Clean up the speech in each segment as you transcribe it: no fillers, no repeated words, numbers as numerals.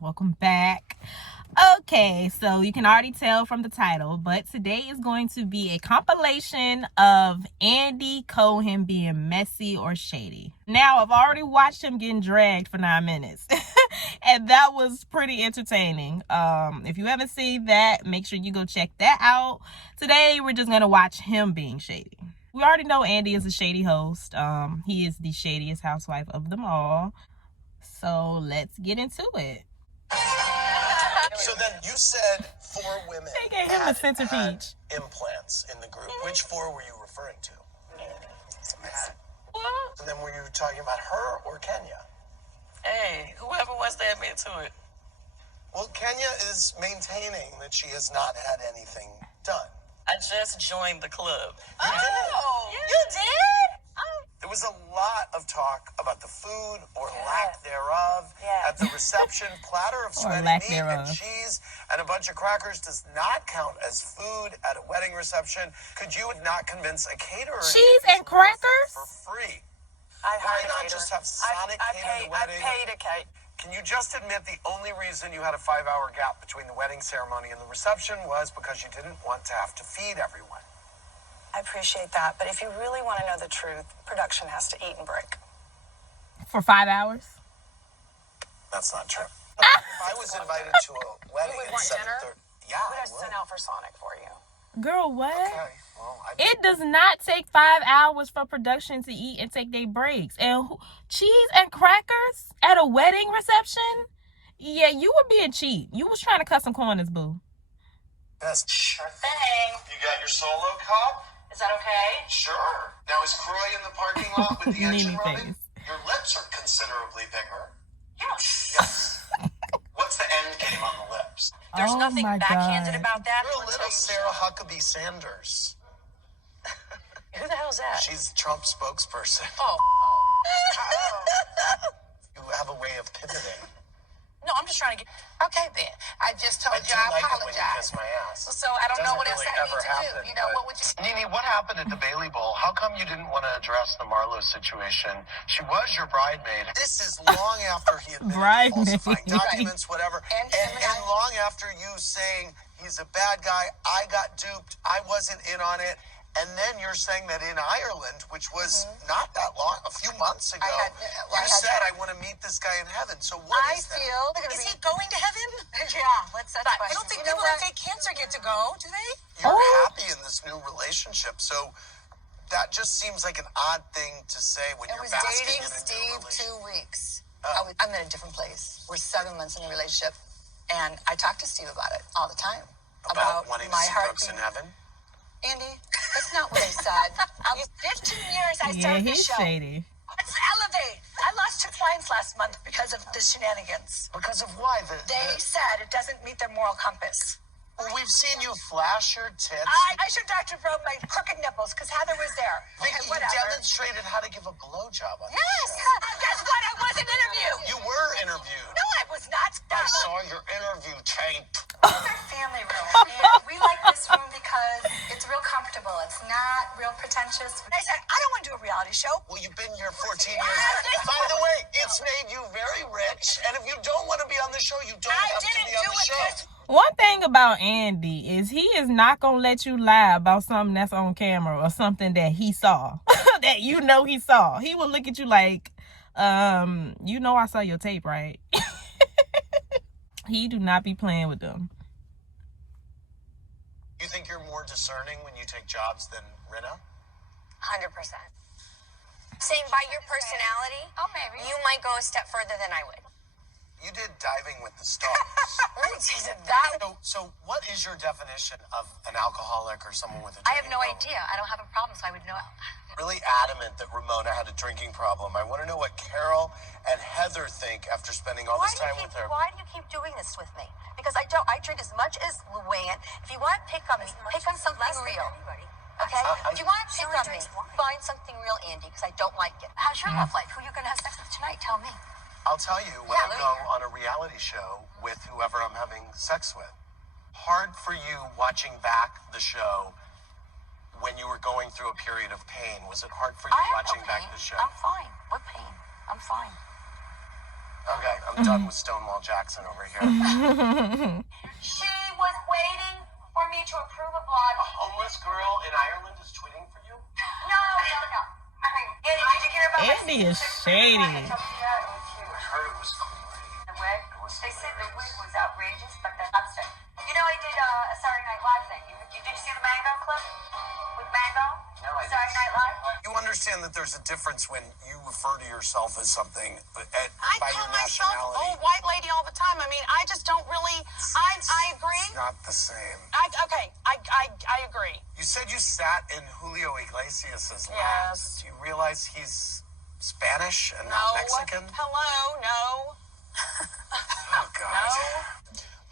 Welcome back. Okay, so you can already tell from the title, but today is going to be a compilation of Andy Cohen being messy or shady. Now, I've already watched him getting dragged for 9 minutes, and that was pretty entertaining. If you haven't seen that, make sure you go check that out. Today, we're just going to watch him being shady. We already know Andy is a shady host. He is the shadiest housewife of them all. So let's get into it. So then you said 4 women They gave him a centipede. had implants in the group. Which 4 were you referring to? What? And then were you talking about her or Kenya? Hey, whoever wants to admit to it. Well, Kenya is maintaining that she has not had anything done. I just joined the club. You did. You did? There was a lot of talk about the food or lack thereof at the reception. Platter of sweaty lack meat and thereof. cheese and a bunch of crackers does not count as food at a wedding reception. Could you not convince a caterer? to Cheese give and this away crackers? for free? I Why hired a not caterer. just have Sonic cater the wedding? I paid a caterer. Can you just admit the only reason you had a 5-hour gap between the wedding ceremony and the reception was because you didn't want to have to feed everyone? I appreciate that, but if you really want to know the truth, production has to eat and break. For 5 hours? That's not true. If I was invited to a wedding would at want dinner? 7:30, yeah, We'd I have to send would. out for Sonic for you. Girl, what? Okay, well, It does not take 5 hours for production to eat and take their breaks. And cheese and crackers at a wedding reception? Yeah, you were being cheap. You was trying to cut some corners, boo. Yes. Sure thing. You got your solo cup? Is that okay? Sure. Now, is Croy in the parking lot with the engine Mini running? face. Your lips are considerably bigger. Yes. Yes. What's the end game on the lips? There's Oh nothing my backhanded God. about that. You're a little Sarah Huckabee Sanders. Who the hell's that? She's Trump's spokesperson. Oh. You have a way of pivoting. No, I'm just trying to get... Okay, then. I just told I you do I like it when you kiss apologize. my ass. So I don't know Doesn't what else really I need ever to happen, do. You know, but- what would you... Nene, what happened at the Bailey Bowl? How come you didn't want to address the Marlo situation? She was your bridemaid. This is long after he admitted to Bridemaid. falsifying documents, whatever. And long after you saying he's a bad guy, I got duped, I wasn't in on it. And then you're saying that in Ireland, which was not that long, a few months ago, you said, I want to meet this guy in heaven. So what I is that? feel... Is he going to heaven? Yeah, let's set I don't think people with fake cancer get to go, do they? You're happy in this new relationship, so that just seems like an odd thing to say when I you're was basking dating in a Steve new relationship. 2 weeks. I'm in a different place. We're 7 months in a relationship, and I talk to Steve about it all the time. About wanting to my see heart folks in being- heaven? Andy, that's not what I said. 15 years I Yeah, started he's this show. shady. Let's elevate. I lost 2 clients last month because of the shenanigans. Because of why? They said it doesn't meet their moral compass. Well, we've seen you flash your tits. I should Dr. Rome my crooked nipples because Heather was there. Vicky, Okay, you whatever. demonstrated how to give a blowjob on Yes. this show. Guess what? I wasn't interviewed. You were interviewed. No, I was not. I saw your interview tape. This is our family room, and we like this room because it's real comfortable. It's not real pretentious. I said, I don't want to do a reality show. Well, you've been here 14 years. By the way, it's made you very rich, and if you don't want to be on the show, you don't I have to didn't be on do the it show. this One thing about Andy is he is not going to let you lie about something that's on camera or something that he saw, that you know he saw. He will look at you like, you know I saw your tape, right? He do not be playing with them. You think you're more discerning when you take jobs than Rinna? 100%. Saying by your personality, Oh, maybe. you might go a step further than I would. You did Diving with the Stars. So what is your definition of an alcoholic or someone with a I have drinking no problem? idea. I don't have a problem, so I would know. Really adamant that Ramona had a drinking problem. I want to know what Carol and Heather think after spending all this time with her. Why do you keep doing this with me? Because I drink as much as Luann. If you want to pick on me, pick on something real. Okay? If you want to pick on me, find something real, Andy, because I don't like it. How's your love life? Who are you going to have sex with tonight? Tell me. I'll tell you when I go on a reality show with whoever I'm having sex with. Hard for you watching back the show when you were going through a period of pain. Was it hard for you watching back the show? I'm fine. What pain? I'm fine. Okay, I'm I'm done with Stonewall Jackson over here. She was waiting for me to approve a blog. A homeless girl in Ireland is tweeting for you? No. I mean, Andy, did you hear about Andy is shady. I heard it was great. The wig? They said the wig was outrageous, but the upstairs. You know, I did a Saturday Night Live thing. Did you see the Mango clip? With Mango? No, I didn't. Saturday Night Live? You understand that there's a difference when you refer to yourself as something by I your call myself nationality. old white lady all the time. I mean, I just don't really. I agree. It's not the same. I agree. You said you sat in Julio Iglesias' lap. Yes. Do you realize he's Spanish and No. not Mexican? Hello. No. Oh, God.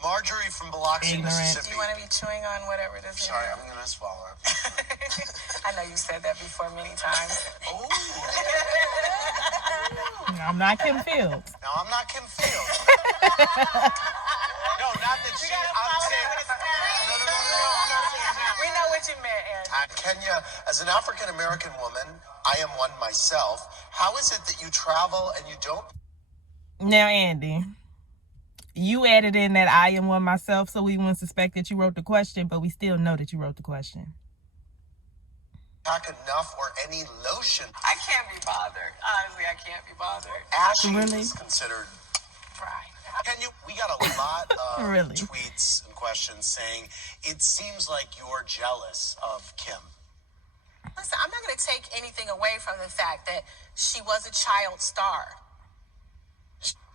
Marjorie from Biloxi, Ignorant. Mississippi. Do you want to be chewing on whatever it is? Sorry, I'm going to swallow it. I know you said that before many times. Oh. I'm not confused. No, I'm not confused. No, not that she. I'm saying. No, I'm not saying that. We know what you meant, Andy. Kenya, as an African American woman, I am one myself. How is it that you travel and you don't Now, Andy, you added in that I am one myself, so we wouldn't suspect that you wrote the question, but we still know that you wrote the question. pack enough or any lotion? I can't be bothered. Honestly, I can't be bothered. Ashy Really? is considered. Right. Kenya, we got a lot of Really? tweets and questions saying it seems like you're jealous of Kim. Listen, I'm not going to take anything away from the fact that she was a child star.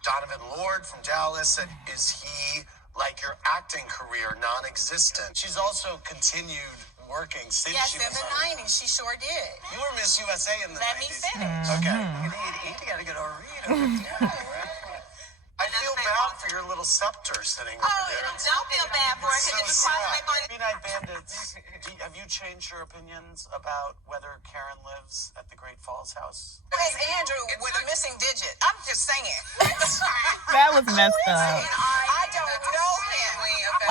Donovan Lord from Dallas said, is he, like your acting career, non-existent? She's also continued working since Yes, she in was the on. 90s, she sure did. You were Miss USA in the Let me 90s. finish. Okay. You gotta get a read of it. I feel bad for your little scepter sitting over there. Don't feel bad for it because It's it's so crossed sad. my mind. Midnight Bandits, have you changed your opinions about whether Karen lives at the Great Falls house? It's Andrew with a missing digit. I'm just saying. That was messed up. I don't know him.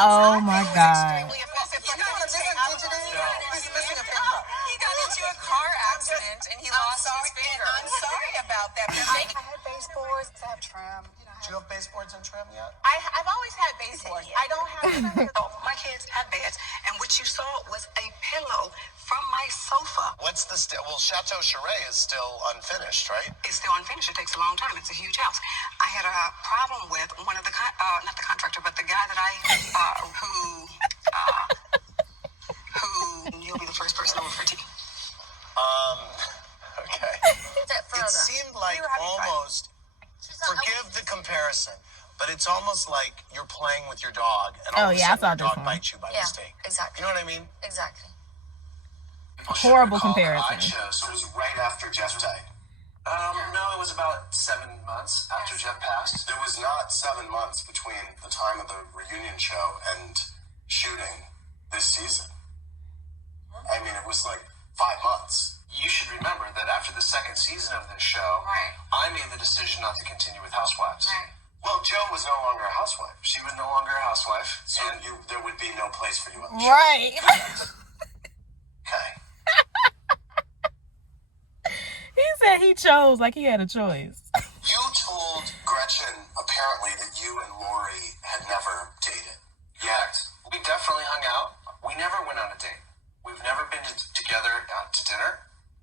Oh my God. Extremely offensive. You know what a missing digit is? He's missing a finger. He got into a car accident and he lost his finger. I'm sorry about that. I had baseboards, I have trim. Do you have baseboards and trim yet? I've always had baseboards. I don't have My kids had beds, and what you saw was a pillow from my sofa. What's the well, Chateau Charay is still unfinished, right? It's still unfinished. It takes a long time. It's a huge house. I had a problem with one of the not the contractor, but the guy that I who you'll be the first person over for tea. Okay. Further. It seemed like almost, forgive the comparison, but it's almost like you're playing with your dog, and all Oh, of a yeah, I sudden saw your this dog one. bites you by Yeah, mistake. exactly. You know what I mean? Exactly. Horrible comparison. So it was right after Jeff died. No, it was about 7 months after Jeff passed. There was not 7 months between the time of the reunion show and shooting this season. I mean, it was like 5 months. You should remember that after the second season of this show, I made the decision not to continue with Housewives. Well, Jo was no longer a housewife. She was no longer a housewife, so there would be no place for you on the show. Right. Okay. He said he chose like he had a choice. You told Gretchen, apparently, that you and Lori had never dated. Yes. We definitely hung out. We never went on a date. We've never been together to dinner.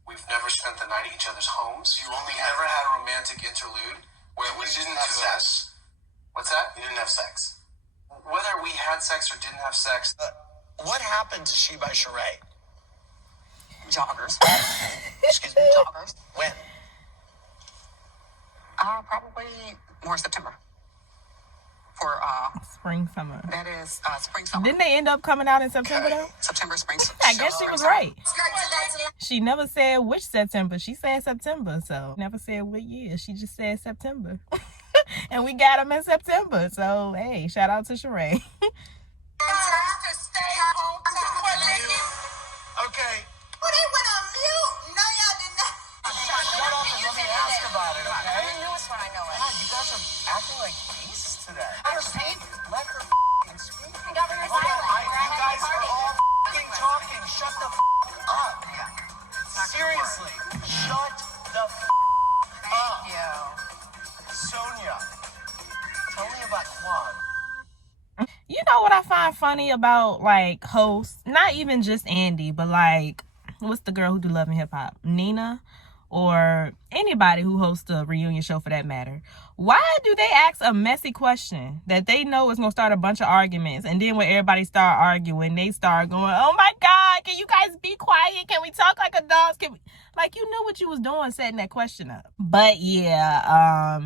We've never spent the night at each other's homes. You only never had a romantic interlude where we didn't have sex. What's that? You didn't have sex. Whether we had sex or didn't have sex. What happened to She by Sheree? Joggers. Excuse me? Joggers. When? Probably more September. For Spring, summer. that is spring summer. Didn't they end up coming out in September though? September, spring. I guess she was right. That's She never said which September. She said September, so never said what year. She just said September. And we got him in September. So, hey, shout out to Sheree. Okay. Well, they went on mute. No, y'all did not. Shut up and let me ask about it, okay? The newest one, I know it. God, you guys are acting like geese today. Let her speak. Governor's Hold on, Island, where I you had guys my are party. all talking. Shut the up. Seriously, shut the up. Yeah. Sonia, about Quan? You know what I find funny about, like, hosts? Not even just Andy, but, like, what's the girl who do Love and Hip Hop? Nina? Or anybody who hosts a reunion show for that matter. Why do they ask a messy question that they know is going to start a bunch of arguments? And then when everybody start arguing, they start going, oh my God, can you guys be quiet? Can we talk like adults? Like, you knew what you was doing setting that question up. But yeah,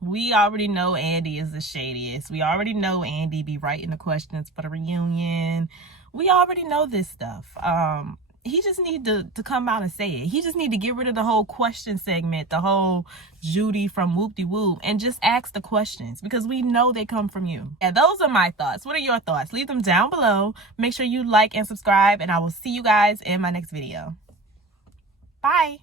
we already know Andy is the shadiest. We already know Andy be writing the questions for the reunion. We already know this stuff. He just need to come out and say it. He just need to get rid of the whole question segment, the whole Judy from Whoop-de-Whoop, and just ask the questions because we know they come from you. Yeah, those are my thoughts. What are your thoughts? Leave them down below. Make sure you like and subscribe, and I will see you guys in my next video. Bye.